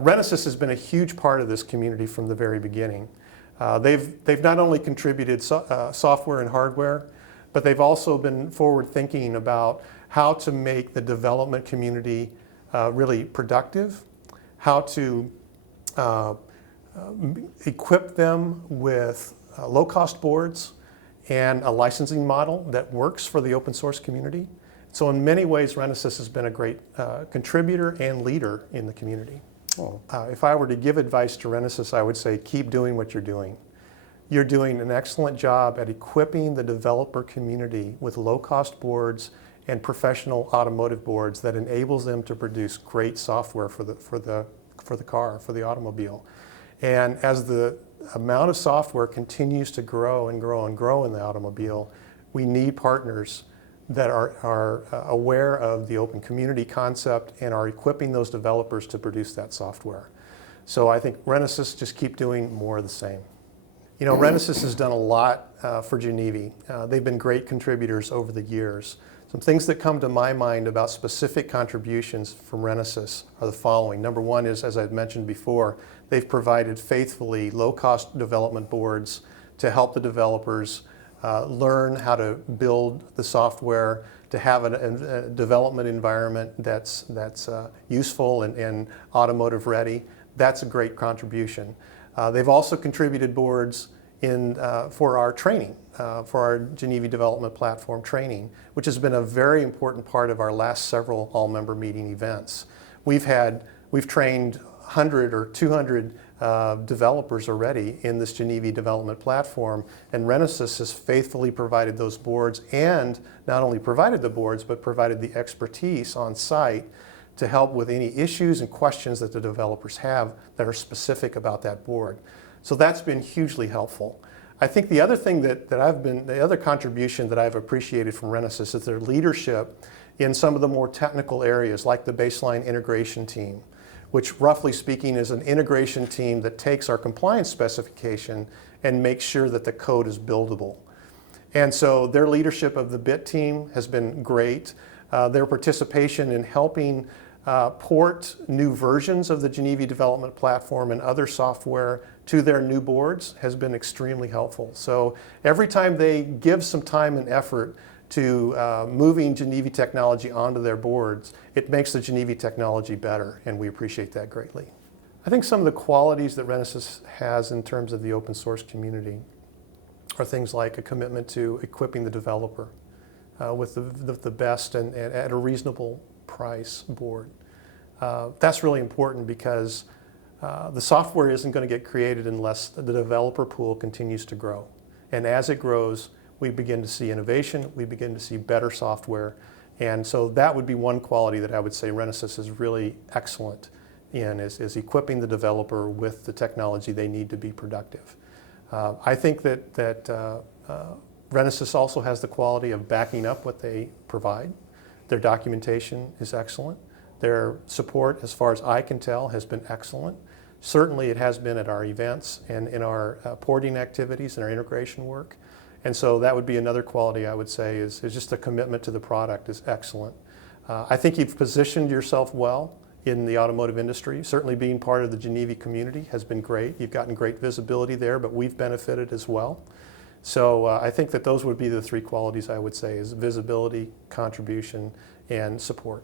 Renesas has been a huge part of this community from the very beginning. They've not only contributed software and hardware, but they've also been forward thinking about how to make the development community really productive, how to equip them with low-cost boards and a licensing model that works for the open source community. So in many ways, Renesas has been a great contributor and leader in the community. If I were to give advice to Renesas, I would say keep doing what you're doing. You're doing an excellent job at equipping the developer community with low-cost boards and professional automotive boards that enables them to produce great software for the car, for the automobile. And as the amount of software continues to grow and grow and grow in the automobile, we need partners that are aware of the open community concept and are equipping those developers to produce that software. So I think Renesas just keep doing more of the same. You know, Renesas has done a lot for Geneva. They've been great contributors over the years. Some things that come to my mind about specific contributions from Renesas are the following. Number one is, as I've mentioned before, they've provided faithfully low-cost development boards to help the developers learn how to build the software, to have a development environment that's useful and automotive ready. That's a great contribution. They've also contributed boards for our training, for our Geneva Development Platform training, which has been a very important part of our last several all-member meeting events. We've trained 100 or 200 developers already in this Geneva Development Platform, and Renesas has faithfully provided those boards, and not only provided the boards, but provided the expertise on site to help with any issues and questions that the developers have that are specific about that board. So that's been hugely helpful. I think the other thing the other contribution that I've appreciated from Renesas is their leadership in some of the more technical areas, like the baseline integration team, which roughly speaking is an integration team that takes our compliance specification and makes sure that the code is buildable. And so their leadership of the BIT team has been great. Their participation in helping port new versions of the Geneva Development Platform and other software to their new boards has been extremely helpful. So every time they give some time and effort to moving Geneva technology onto their boards, it makes the Geneva technology better, and we appreciate that greatly. I think some of the qualities that Renesas has in terms of the open source community are things like a commitment to equipping the developer with the best and at a reasonable price board. That's really important because the software isn't going to get created unless the developer pool continues to grow. And as it grows, we begin to see innovation, we begin to see better software. And so that would be one quality that I would say Renesas is really excellent in, is equipping the developer with the technology they need to be productive. I think that Renesas also has the quality of backing up what they provide. Their documentation is excellent. Their support, as far as I can tell, has been excellent. Certainly it has been at our events and in our porting activities and our integration work. And so that would be another quality I would say is just a commitment to the product is excellent. I think you've positioned yourself well in the automotive industry. Certainly being part of the Geneva community has been great. You've gotten great visibility there, but we've benefited as well. So I think that those would be the three qualities I would say is visibility, contribution, and support.